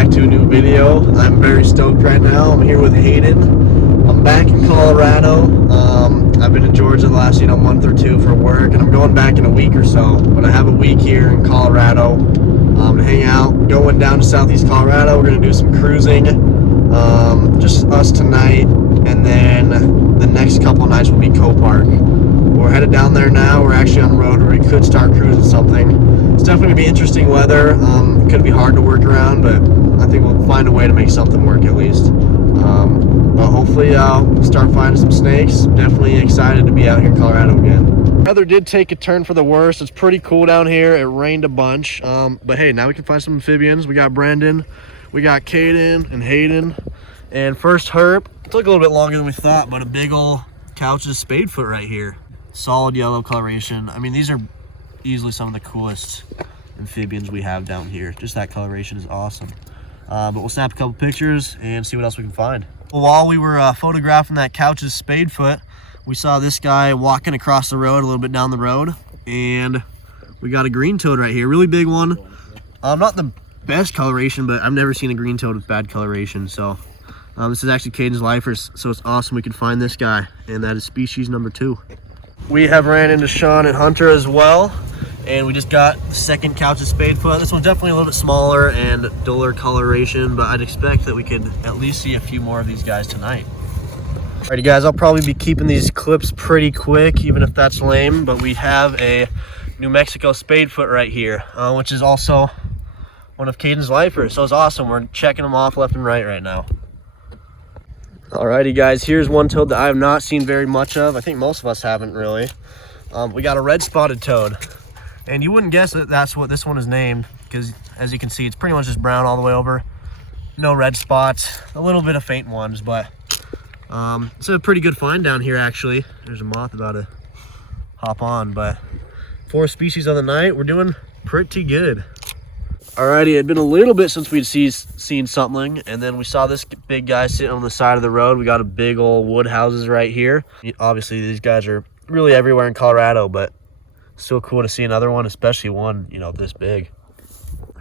back to a new video. I'm very stoked right now. I'm here with Hayden. I'm back in Colorado. I've been in Georgia the last month or two for work, and I'm going back in a week or so. But I have a week here in Colorado to hang out. Going down to southeast Colorado. We're gonna do some cruising. Just us tonight, and then the next couple of nights will be COPARC. We're headed down there now. We're actually on the road where we could start cruising something. It's definitely gonna be interesting weather. It could be hard to work around, but I think we'll find a way to make something work at least. But hopefully we'll start finding some snakes. Definitely excited to be out here in Colorado again. Weather did take a turn for the worse. It's pretty cool down here. It rained a bunch, but hey, now we can find some amphibians. We got Brendan, we got Caden and Hayden, and first herp. It took a little bit longer than we thought, but a big old Couch's spadefoot right here. Solid yellow coloration. I mean, these are easily some of the coolest amphibians we have down here. Just that coloration is awesome. But we'll snap a couple pictures and see what else we can find. While we were photographing that Couch's spadefoot, we saw this guy walking across the road a little bit down the road, and we got a green toad right here, really big one. Not the best coloration, but I've never seen a green toad with bad coloration. So this is actually Caden's lifers, so it's awesome we could find this guy, and that is species number 2. We have ran into Sean and Hunter as well, and we just got the second Couch's spadefoot. This one's definitely a little bit smaller and duller coloration, but I'd expect that we could at least see a few more of these guys tonight. Alrighty guys, I'll probably be keeping these clips pretty quick, even if that's lame, but we have a New Mexico spadefoot right here, which is also one of Caden's lifers, so it's awesome. We're checking them off left and right now. Alrighty guys, here's one toad that I have not seen very much of. I think most of us haven't really. We got a red spotted toad, and you wouldn't guess that that's what this one is named, because as you can see, it's pretty much just brown all the way over. No red spots, a little bit of faint ones, but it's a pretty good find down here actually. There's a moth about to hop on, but 4 species of the night, we're doing pretty good. Alrighty, it had been a little bit since we'd seen something, and then we saw this big guy sitting on the side of the road. We got a big old wood houses right here. Obviously, these guys are really everywhere in Colorado, but still cool to see another one, especially one, this big.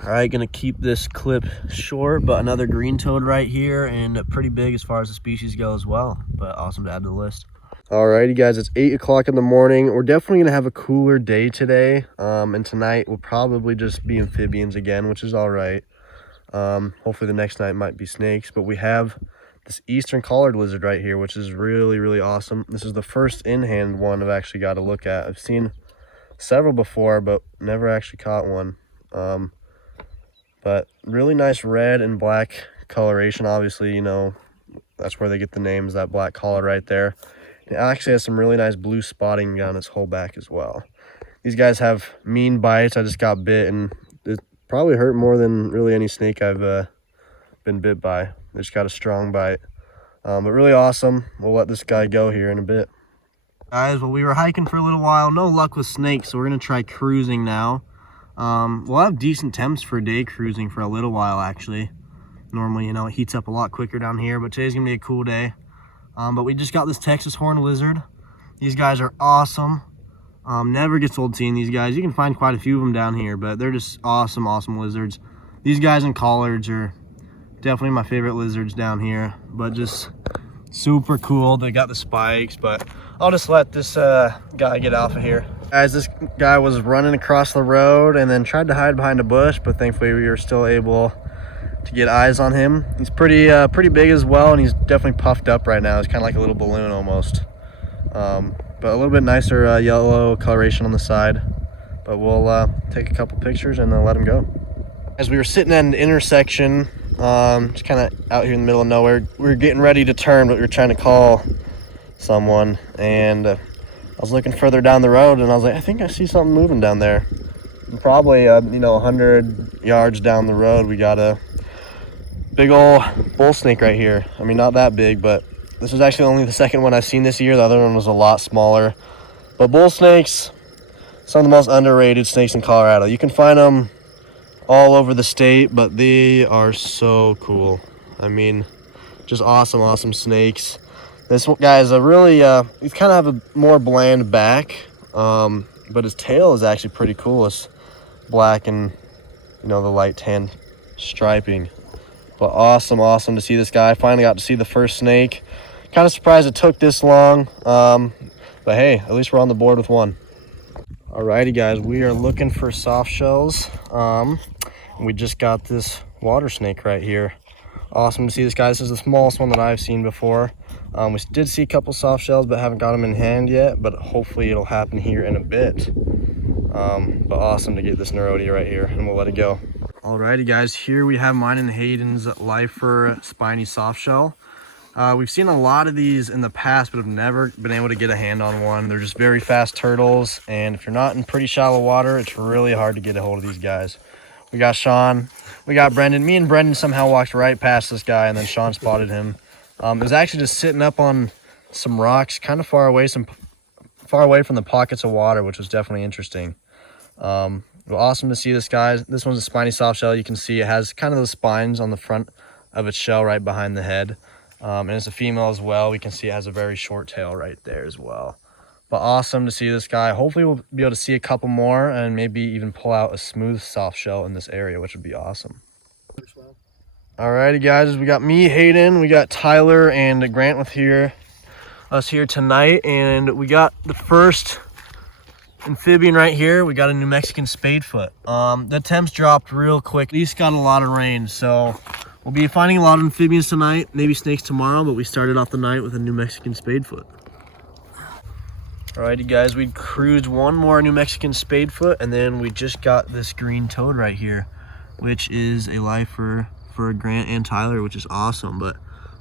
Alright, gonna keep this clip short, but another green toad right here, and pretty big as far as the species go as well, but awesome to add to the list. Alrighty guys, it's 8 o'clock in the morning. We're definitely gonna have a cooler day today, and tonight will probably just be amphibians again, which is all right. Hopefully the next night might be snakes, but we have this eastern collared lizard right here, which is really awesome. This is the first in-hand one I've actually got to look at. I've seen several before, but never actually caught one. But really nice red and black coloration. Obviously, that's where they get the names, that black collar right there. It actually has some really nice blue spotting down its whole back as well. These guys have mean bites. I just got bit, and it probably hurt more than really any snake I've been bit by. They just got a strong bite. But really awesome. We'll let this guy go here in a bit. Guys, well, we were hiking for a little while. No luck with snakes, so we're going to try cruising now. We'll have decent temps for day cruising for a little while, actually. Normally, it heats up a lot quicker down here, but today's going to be a cool day. But we just got this Texas horned lizard. These guys are awesome. Never gets old seeing these guys. You can find quite a few of them down here, but they're just awesome lizards. These guys and collards are definitely my favorite lizards down here, but just super cool. They got the spikes, but I'll just let this guy get off of here. Guys, this guy was running across the road and then tried to hide behind a bush, but thankfully we were still able to get eyes on him. He's pretty big as well, and he's definitely puffed up right now. He's kind of like a little balloon almost, but a little bit nicer yellow coloration on the side. But we'll take a couple pictures and then let him go. As we were sitting at an intersection, just kind of out here in the middle of nowhere, we were getting ready to turn, but we were trying to call someone, and I was looking further down the road, and I was like, I think I see something moving down there. And probably 100 yards down the road, we got a big old bull snake right here. I mean, not that big, but this was actually only the second one I've seen this year. The other one was a lot smaller. But bull snakes, some of the most underrated snakes in Colorado. You can find them all over the state, but they are so cool. I mean, just awesome snakes. This guy is a really, he's kind of have a more bland back, but his tail is actually pretty cool. It's black and, the light tan striping. But awesome to see this guy. Finally got to see the first snake. Kind of surprised it took this long, but hey, at least we're on the board with one. Alrighty guys, we are looking for soft shells. We just got this water snake right here. Awesome to see this guy. This is the smallest one that I've seen before. We did see a couple soft shells, but haven't got them in hand yet, but hopefully it'll happen here in a bit. But awesome to get this Nerodia right here, and we'll let it go. Alrighty guys, here we have mine and Hayden's lifer spiny soft shell. We've seen a lot of these in the past, but have never been able to get a hand on one. They're just very fast turtles, and if you're not in pretty shallow water, it's really hard to get a hold of these guys. We got Sean, we got Brendan. Me and Brendan somehow walked right past this guy, and then Sean spotted him. It was actually just sitting up on some rocks, kind of far away from the pockets of water, which was definitely interesting. Well, awesome to see this guy. This one's a spiny soft shell. You can see it has kind of those spines on the front of its shell right behind the head. And it's a female as well. We can see it has a very short tail right there as well. But awesome to see this guy. Hopefully we'll be able to see a couple more and maybe even pull out a smooth soft shell in this area, which would be awesome. Alrighty guys, we got me, Hayden, we got Tyler and Grant with us here tonight, and we got the first amphibian right here. We got a New Mexican spadefoot. The temps dropped real quick. At least got a lot of rain, so we'll be finding a lot of amphibians tonight, maybe snakes tomorrow, but we started off the night with a New Mexican spadefoot. Alrighty guys, we cruised one more New Mexican spadefoot, and then we just got this green toad right here, which is a lifer for Grant and Tyler, which is awesome. But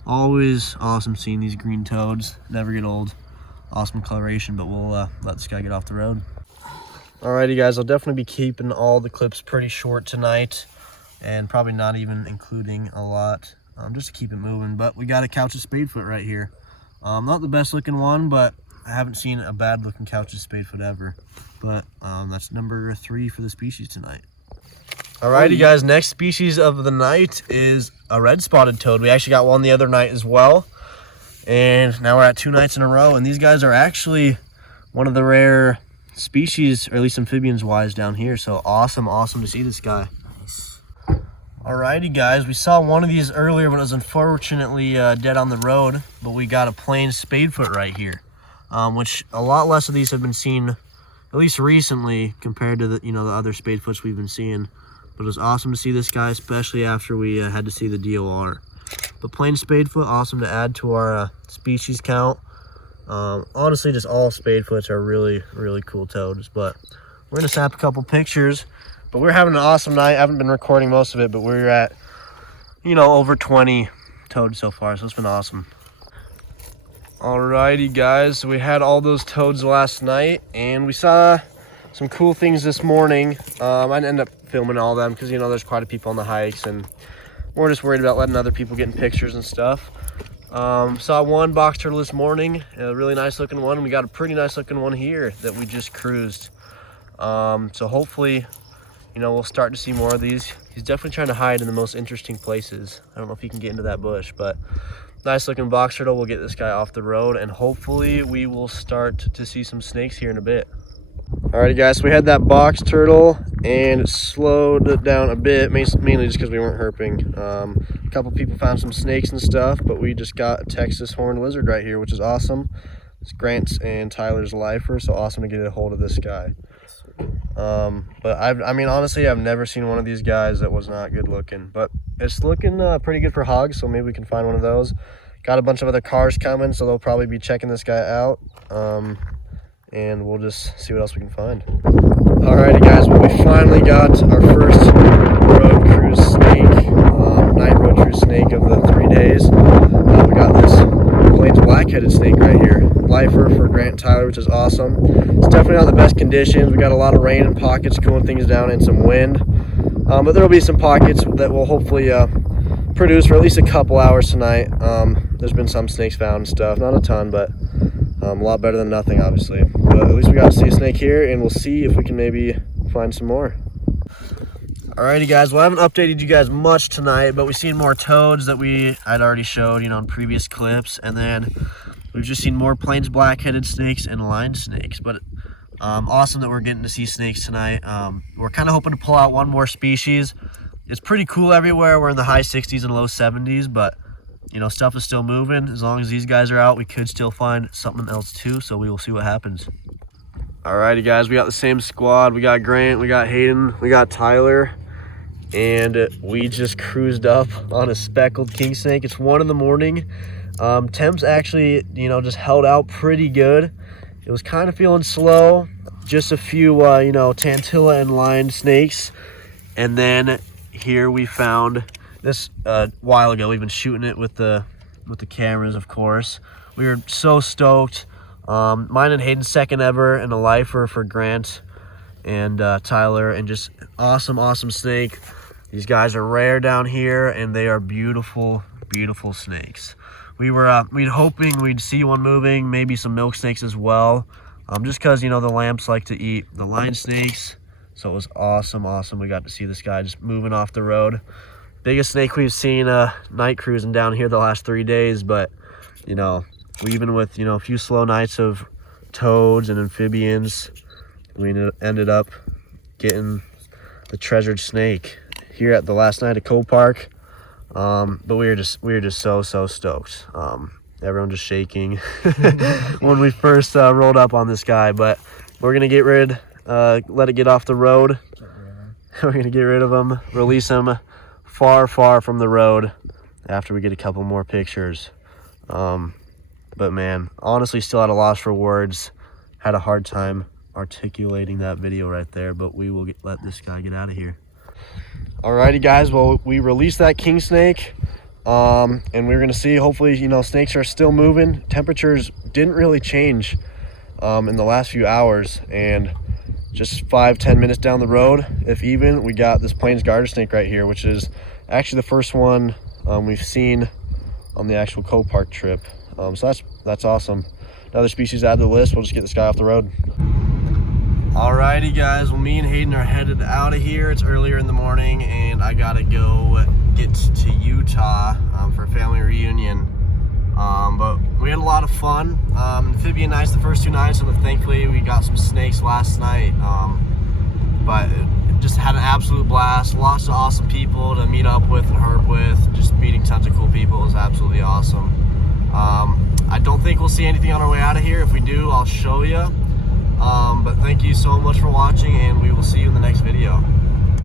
always awesome seeing these green toads, never get old. Awesome coloration, but we'll let this guy get off the road. Alrighty guys, I'll definitely be keeping all the clips pretty short tonight, and probably not even including a lot, just to keep it moving. But we got a Couch's spadefoot right here. Not the best looking one, but I haven't seen a bad looking Couch's spadefoot ever. But that's number 3 for the species tonight. Alrighty guys, next species of the night is a red spotted toad. We actually got one the other night as well, and now we're at 2 nights in a row, and these guys are actually one of the rare species, or at least amphibians wise, down here. So awesome to see this guy. Nice. Alrighty guys, we saw one of these earlier, but it was unfortunately dead on the road. But we got a plain spadefoot right here, which a lot less of these have been seen, at least recently, compared to the the other spadefoots we've been seeing. But it was awesome to see this guy, especially after we had to see the DOR. But plain spadefoot, awesome to add to our species count. Honestly, just all spadefoots are really cool toads. But we're gonna snap a couple pictures. But we're having an awesome night. I haven't been recording most of it, but we're at over 20 toads so far, so it's been awesome. Alrighty guys, so we had all those toads last night, and we saw some cool things this morning. I didn't end up filming all of them because there's quite a few people on the hikes, and we're just worried about letting other people get in pictures and stuff. Saw one box turtle this morning, a really nice looking one, and we got a pretty nice looking one here that we just cruised. So hopefully we'll start to see more of these. He's definitely trying to hide in the most interesting places. I don't know if he can get into that bush, but nice looking box turtle. We'll get this guy off the road, and hopefully we will start to see some snakes here in a bit. Alrighty guys, so we had that box turtle, and it slowed it down a bit, mainly just because we weren't herping. A couple people found some snakes and stuff, but we just got a Texas horned lizard right here, which is awesome. It's Grant's and Tyler's lifer, so awesome to get a hold of this guy. But I mean honestly, I've never seen one of these guys that was not good looking, but it's looking pretty good for hogs, so maybe we can find one of those. Got a bunch of other cars coming, so they'll probably be checking this guy out, and we'll just see what else we can find. Alrighty guys, well, we finally got our first road cruise snake, night road cruise snake of the 3 days. We got this Plains BlackHeaded Snake right here, lifer for Grant and Tyler, which is awesome. It's definitely not the best conditions. We got a lot of rain in pockets cooling things down, and some wind, but there will be some pockets that will hopefully produce for at least a couple hours tonight. There's been some snakes found and stuff, not a ton, but a lot better than nothing, obviously. But at least we got to see a snake here, and we'll see if we can maybe find some more. Alrighty guys, well, I haven't updated you guys much tonight, but we've seen more toads that I'd already showed in previous clips, and then we've just seen more Plains black-headed snakes and line snakes. But awesome that we're getting to see snakes tonight. We're kind of hoping to pull out one more species. it's pretty cool everywhere. We're in the high 60s and low 70s, but you know, stuff is still moving. As long as these guys are out, we could still find something else too, so we will see what happens. Alrighty guys, we got the same squad. We got Grant, we got Hayden, we got Tyler, and we just cruised up on a speckled king snake. It's 1 in the morning. Temps actually, you know, just held out pretty good. It was kind of feeling slow. Just a few, you know, tantilla and lined snakes. And then here we found this a while ago. We've been shooting it with the cameras, of course. We were so stoked. Mine and Hayden's second ever, and a lifer for Grant and Tyler, and just awesome snake. These guys are rare down here, and they are beautiful snakes. We'd hoping we'd see one moving, maybe some milk snakes as well, just because, you know, the lamps like to eat the line snakes. So it was awesome. We got to see this guy just moving off the road. Biggest snake we've seen night cruising down here the last 3 days, but you know, even with, you know, a few slow nights of toads and amphibians, we ended up getting the treasured snake here at the last night at COPARC. But we were just so stoked. Everyone just shaking when we first rolled up on this guy, but we're gonna let it get off the road. We're gonna get rid of him, release him far from the road after we get a couple more pictures. But man, honestly, still at a loss for words. Had a hard time articulating that video right there, but we will let this guy get out of here. Alrighty guys, well, we released that king snake, and we're gonna see, hopefully, you know, snakes are still moving. Temperatures didn't really change in the last few hours, and just 5-10 minutes down the road, if even, we got this plains garter snake right here, which is actually the first one we've seen on the actual COPARC trip. So that's awesome. Another species added to the list. We'll just get this guy off the road. Alrighty guys, well, me and Hayden are headed out of here. It's earlier in the morning, and I gotta go get to Utah for a family reunion. But we had a lot of fun. Amphibian nights the first 2 nights, and thankfully we got some snakes last night. But just had an absolute blast. Lots of awesome people to meet up with and herp with. Just meeting tons of cool people is absolutely awesome. I don't think we'll see anything on our way out of here. If we do, I'll show you. But thank you so much for watching, and we will see you in the next video.